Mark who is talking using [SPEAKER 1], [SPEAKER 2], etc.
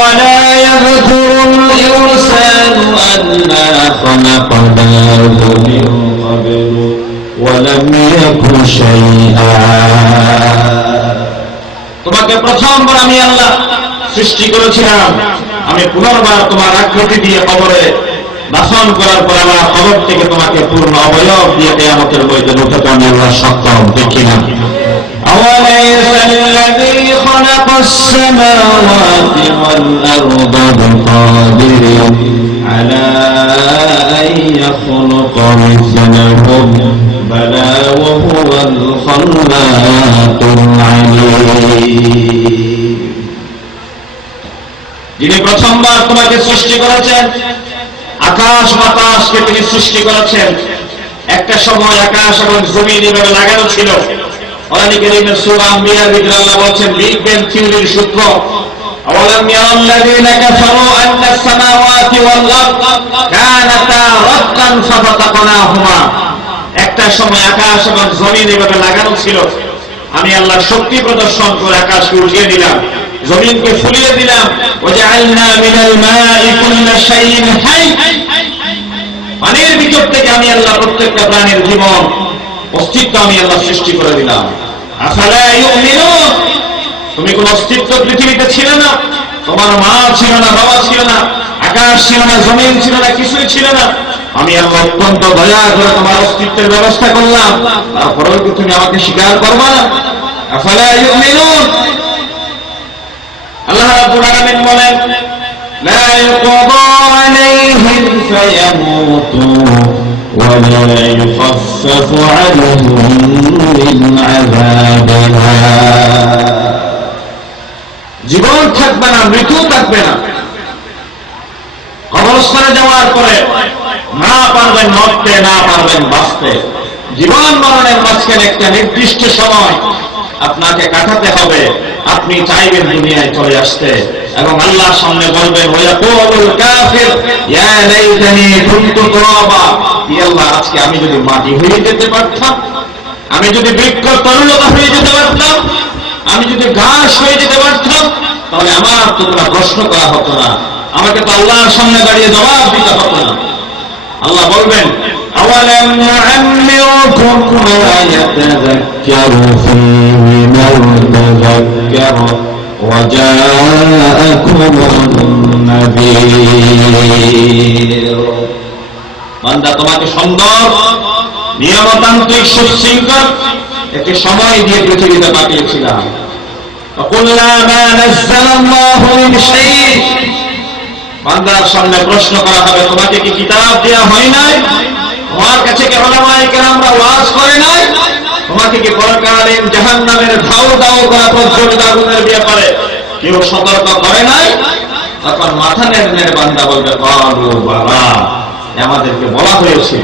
[SPEAKER 1] أولا يذكر الإنسان أنا خلقناه من قبل ولم يك شيئا তোমাকে প্রথমবার আমি আল্লাহ সৃষ্টি করেছিলাম আমি পুনর্বার তোমার আকৃতি দিয়ে কবরে দাফন করার পর আমার কবর থেকে তোমাকে পূর্ণ অবয়ব দিয়ে কেয়ামতের বইতে উঠে আমি আল্লাহ সক্ষম দেখি না خلق السماوات والأرض بقادر على أن يخلق مثلهم بلى وهو الخلاق العليم যিনি প্রথমবার তোমাকে সৃষ্টি করেছেন আকাশ বাতাসকে তিনি সৃষ্টি করেছেন একটা সময় আকাশ এবং জমিন এভাবে লাগানো ছিল অনেক সুরা আম্বিয়ার ভিতরে আল্লাহ বলছেন বিগ ব্যাং থিওরির সূত্র أولم يرى الذين كفروا أن السماوات والأرض كانتا رتقا ففتقناهما একটা সময় আকাশ এবং জমিন এভাবে লাগানো ছিল আমি আল্লাহ শক্তি প্রদর্শন করে আকাশকে উঠিয়ে দিলাম জমিনকে ফুলিয়ে দিলাম وجعلنا من الماء كل شيء حي পানির ভিতর থেকে আমি আল্লাহ প্রত্যেকটা প্রাণীর জীবন অস্তিত্ব আমি আল্লাহ সৃষ্টি করে দিলাম আফালা ইউমিনুন তুমি কোন অস্তিত্ব পৃথিবীতে ছিল না। তোমার মা ছিল না, বাবা ছিল না, আকাশ ছিল না, জমিন ছিল না, কিছুই ছিল না। আমি আমার অত্যন্ত দয়া করে তোমার অস্তিত্বের ব্যবস্থা করলাম। তারপরেও কি তুমি আমাকে স্বীকার করব না? আল্লাহ বলেন من عذابها জীবন থাকবে না মৃত্যু থাকবে না কবরস্থানে যাওয়ার পরে না পারবেন মরতে না পারবেন বাঁচতে জীবন মরণের মাঝখানে একটা নির্দিষ্ট সময় আপনাকে কাটাতে হবে আপনি চাইবেন দুনিয়ায় চলে আসতে এবং আল্লাহর সামনে বলবেন ওয়াকুলুল কাফির ইয়া লাইতানি কুনতু তুরাবা ই আল্লাহ আজকে আমি যদি মাটি হয়ে যেতে পারতাম আমি যদি বৃক্ষ তরুলতা হয়ে যেতে পারতাম আমি যদি ঘাস হয়ে যেতে পারতাম তাহলে আমার তো কোনো প্রশ্ন করা হতো না আমাকে তো আল্লাহর সামনে দাঁড়িয়ে জবাব দিতে হতো না আল্লাহ বলবেন أولم نعمركم ما يتذكر فيه من تذكر وجاءكم النذير বান্দা, তোমাকে সুন্দর নিয়মতান্ত্রিক সুশৃঙ্খল একটি সময় দিয়ে পৃথিবীতে পাঠিয়েছিলাম। বান্দার সামনে প্রশ্ন করা হবে, তোমাকে কি কিতাব দেওয়া হয় নাই? তোমার কাছে কি আমরা ওয়াজ করে নাই? তোমাকে কি পরকালীন জাহান নামের ধাও দাও করা প্রজ্বলিত আগুনের ব্যাপারে কেউ সতর্ক করে নাই? তখন মাথা নেন বান্দা বলবে বাবা আমাদেরকে বলা হয়েছে।